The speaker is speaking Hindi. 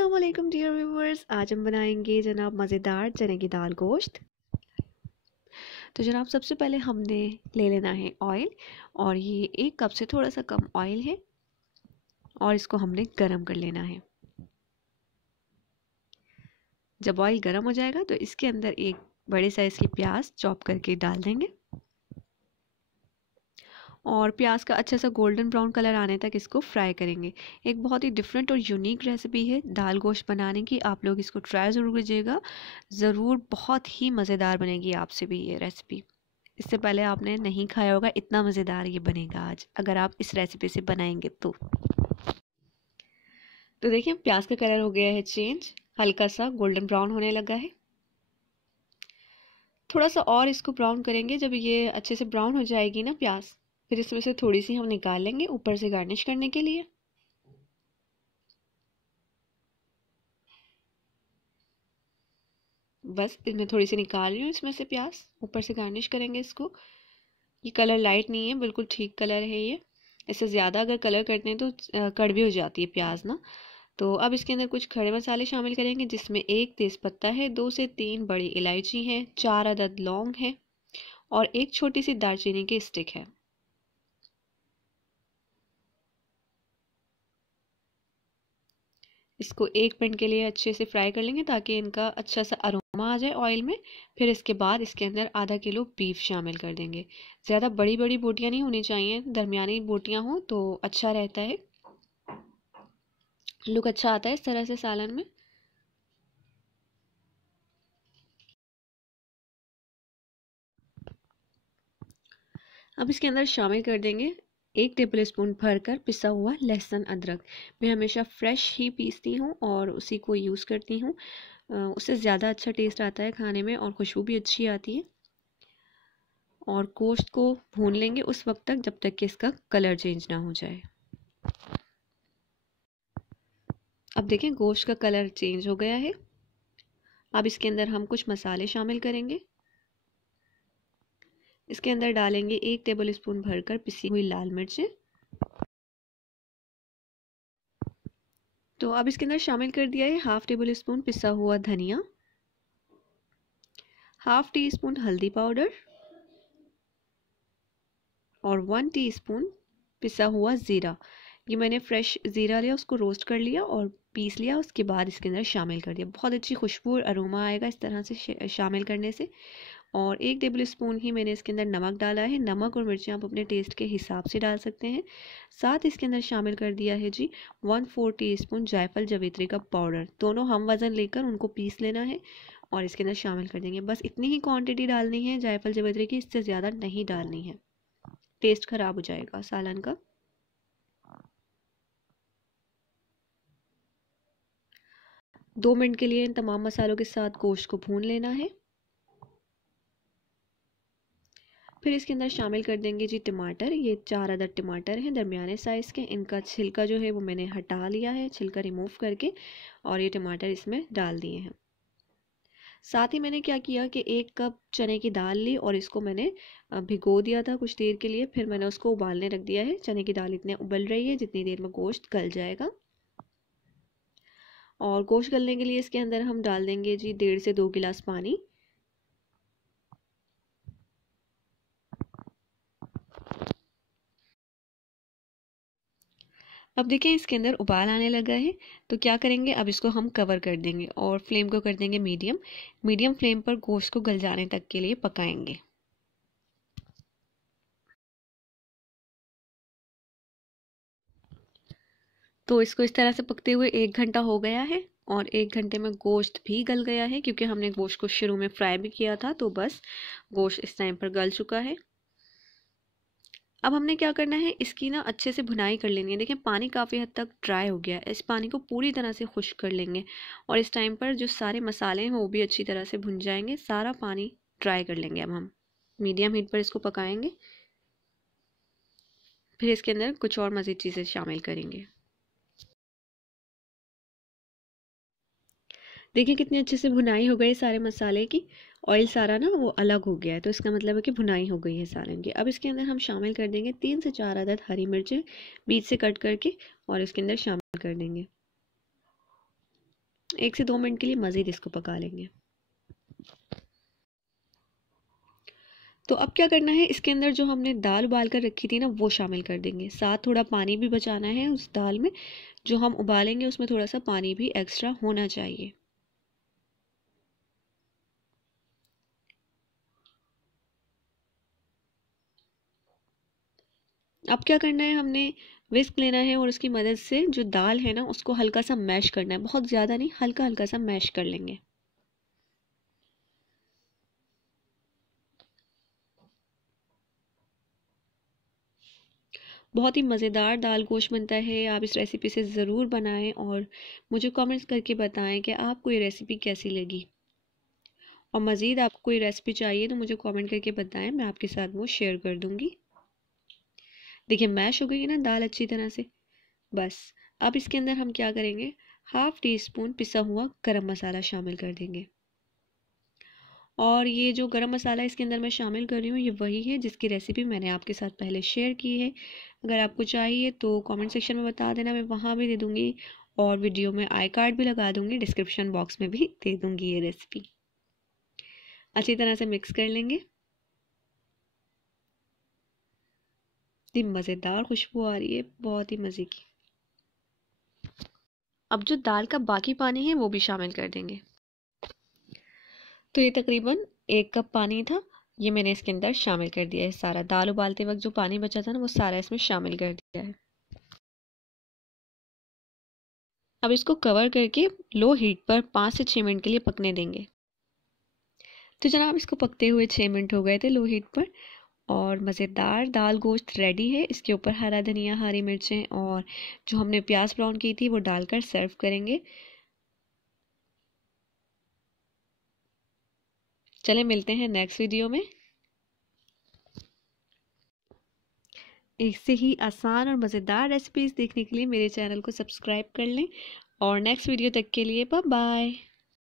अस्सलाम वालेकुम डियर व्यूवर्स। आज हम बनाएंगे जनाब मज़ेदार चने की दाल गोश्त। तो जनाब सबसे पहले हमने ले लेना है ऑयल, और ये 1 कप से थोड़ा सा कम ऑयल है और इसको हमने गरम कर लेना है। जब ऑयल गरम हो जाएगा तो इसके अंदर एक बड़े साइज़ की प्याज चॉप करके डाल देंगे और प्याज का अच्छा सा गोल्डन ब्राउन कलर आने तक इसको फ्राई करेंगे। एक बहुत ही डिफरेंट और यूनिक रेसिपी है दाल गोश्त बनाने की। आप लोग इसको ट्राई ज़रूर कीजिएगा, ज़रूर बहुत ही मज़ेदार बनेगी आपसे भी ये रेसिपी। इससे पहले आपने नहीं खाया होगा, इतना मज़ेदार ये बनेगा आज अगर आप इस रेसिपी से बनाएंगे तो देखिए प्याज का कलर हो गया है चेंज, हल्का सा गोल्डन ब्राउन होने लगा है। थोड़ा सा और इसको ब्राउन करेंगे। जब ये अच्छे से ब्राउन हो जाएगी ना प्याज, फिर इसमें से थोड़ी सी हम निकाल लेंगे ऊपर से गार्निश करने के लिए। बस इसमें थोड़ी सी निकाल रही हूँ इसमें से प्याज, ऊपर से गार्निश करेंगे इसको। ये कलर लाइट नहीं है, बिल्कुल ठीक कलर है ये। इससे ज़्यादा अगर कलर करते हैं तो कड़वी हो जाती है प्याज ना। तो अब इसके अंदर कुछ खड़े मसाले शामिल करेंगे, जिसमें 1 तेज़पत्ता है, 2 से 3 बड़ी इलायची हैं, 4 अदद लौंग है और एक छोटी सी दालचीनी की स्टिक है। इसको 1 मिनट के लिए अच्छे से फ्राई कर लेंगे ताकि इनका अच्छा सा अरोमा आ जाए ऑयल में। फिर इसके बाद इसके अंदर आधा किलो बीफ शामिल कर देंगे। ज़्यादा बड़ी बड़ी बोटियां नहीं होनी चाहिए, दरमियानी बोटियां हो तो अच्छा रहता है, लुक अच्छा आता है इस तरह से सालन में। अब इसके अंदर शामिल कर देंगे 1 टेबल स्पून भरकर पिसा हुआ लहसुन अदरक। मैं हमेशा फ्रेश ही पीसती हूँ और उसी को यूज़ करती हूँ, उससे ज़्यादा अच्छा टेस्ट आता है खाने में और खुशबू भी अच्छी आती है। और गोश्त को भून लेंगे उस वक्त तक जब तक कि इसका कलर चेंज ना हो जाए। अब देखें गोश्त का कलर चेंज हो गया है। अब इसके अंदर हम कुछ मसाले शामिल करेंगे। इसके अंदर डालेंगे 1 टेबल स्पून भरकर पिसी हुई लाल मिर्चें। तो अब इसके अंदर शामिल कर दिया है 1/2 टेबल स्पून पिसा हुआ धनिया, 1/2 टीस्पून हल्दी पाउडर और 1 टीस्पून पिसा हुआ ज़ीरा। ये मैंने फ्रेश ज़ीरा लिया, उसको रोस्ट कर लिया और पीस लिया, उसके बाद इसके अंदर शामिल कर दिया। बहुत अच्छी खुशबू और अरोमा आएगा इस तरह से शामिल करने से। और 1 टेबल स्पून ही मैंने इसके अंदर नमक डाला है। नमक और मिर्चें आप अपने टेस्ट के हिसाब से डाल सकते हैं। साथ इसके अंदर शामिल कर दिया है जी 1/4 टीस्पून जायफल जवित्री का पाउडर। दोनों हम वज़न लेकर उनको पीस लेना है और इसके अंदर शामिल कर देंगे। बस इतनी ही क्वांटिटी डालनी है जायफल जवित्री की, इससे ज़्यादा नहीं डालनी है, टेस्ट ख़राब हो जाएगा सालन का। 2 मिनट के लिए इन तमाम मसालों के साथ गोश्त को भून लेना है। फिर इसके अंदर शामिल कर देंगे जी टमाटर। ये 4 अदद टमाटर हैं दरमियाने साइज़ के। इनका छिलका जो है वो मैंने हटा लिया है, छिलका रिमूव करके, और ये टमाटर इसमें डाल दिए हैं। साथ ही मैंने क्या किया कि 1 कप चने की दाल ली और इसको मैंने भिगो दिया था कुछ देर के लिए। फिर मैंने उसको उबालने रख दिया है। चने की दाल इतने उबल रही है जितनी देर में गोश्त गल जाएगा। और गोश्त गलने के लिए इसके अंदर हम डाल देंगे जी 1.5 से 2 गिलास पानी। अब देखिए इसके अंदर उबाल आने लगा है, तो क्या करेंगे, अब इसको हम कवर कर देंगे और फ्लेम को कर देंगे मीडियम। मीडियम फ्लेम पर गोश्त को गल जाने तक के लिए पकाएंगे। तो इसको इस तरह से पकते हुए 1 घंटा हो गया है और 1 घंटे में गोश्त भी गल गया है, क्योंकि हमने गोश्त को शुरू में फ्राई भी किया था। तो बस गोश्त इस टाइम पर गल चुका है। अब हमने क्या करना है, इसकी ना अच्छे से भुनाई कर लेनी है। देखिए पानी काफ़ी हद तक ड्राई हो गया है, इस पानी को पूरी तरह से खुश्क कर लेंगे और इस टाइम पर जो सारे मसाले हैं वो भी अच्छी तरह से भुन जाएंगे। सारा पानी ड्राई कर लेंगे। अब हम मीडियम हीट पर इसको पकाएंगे। फिर इसके अंदर कुछ और मज़ीद चीज़ें शामिल करेंगे। देखिए कितनी अच्छे से भुनाई हो गई सारे मसाले की। ऑयल सारा ना वो अलग हो गया है, तो इसका मतलब है कि भुनाई हो गई है सालन की। अब इसके अंदर हम शामिल कर देंगे 3 से 4 अदद हरी मिर्चें बीच से कट करके और इसके अंदर शामिल कर देंगे। 1 से 2 मिनट के लिए मज़ीद इसको पका लेंगे। तो अब क्या करना है, इसके अंदर जो हमने दाल उबाल कर रखी थी ना वो शामिल कर देंगे। साथ थोड़ा पानी भी बचाना है उस दाल में, जो हम उबालेंगे उसमें थोड़ा सा पानी भी एक्स्ट्रा होना चाहिए। अब क्या करना है, हमने विस्क लेना है और उसकी मदद से जो दाल है ना उसको हल्का सा मैश करना है, बहुत ज़्यादा नहीं, हल्का हल्का सा मैश कर लेंगे। बहुत ही मज़ेदार दाल गोश्त बनता है, आप इस रेसिपी से ज़रूर बनाएं और मुझे कमेंट्स करके बताएं कि आपको ये रेसिपी कैसी लगी। और मज़ीद आपको कोई रेसिपी चाहिए तो मुझे कमेंट करके बताएं, मैं आपके साथ वो शेयर कर दूँगी। देखिए मैश हो गई है ना दाल अच्छी तरह से। बस अब इसके अंदर हम क्या करेंगे, ½ टी स्पून पिसा हुआ गरम मसाला शामिल कर देंगे। और ये जो गरम मसाला इसके अंदर मैं शामिल कर रही हूँ ये वही है जिसकी रेसिपी मैंने आपके साथ पहले शेयर की है। अगर आपको चाहिए तो कमेंट सेक्शन में बता देना, मैं वहाँ भी दे दूँगी और वीडियो में आई कार्ड भी लगा दूँगी, डिस्क्रिप्शन बॉक्स में भी दे दूँगी ये रेसिपी। अच्छी तरह से मिक्स कर लेंगे। इतनी मज़ेदार खुशबू आ रही है, बहुत ही मज़े की। अब जो दाल का बाकी पानी है वो भी शामिल कर देंगे। तो ये तकरीबन 1 कप पानी था, ये मैंने इसके अंदर शामिल कर दिया है सारा। दाल उबालते वक्त जो पानी बचा था ना वो सारा इसमें शामिल कर दिया है। अब इसको कवर करके लो हीट पर 5 से 6 मिनट के लिए पकने देंगे। तो जनाब इसको पकते हुए 6 मिनट हो गए थे लो हीट पर और मज़ेदार दाल गोश्त रेडी है। इसके ऊपर हरा धनिया, हरी मिर्चें और जो हमने प्याज ब्राउन की थी वो डालकर सर्व करेंगे। चले मिलते हैं नेक्स्ट वीडियो में। इससे ही आसान और मज़ेदार रेसिपीज़ देखने के लिए मेरे चैनल को सब्सक्राइब कर लें और नेक्स्ट वीडियो तक के लिए बाय बाय।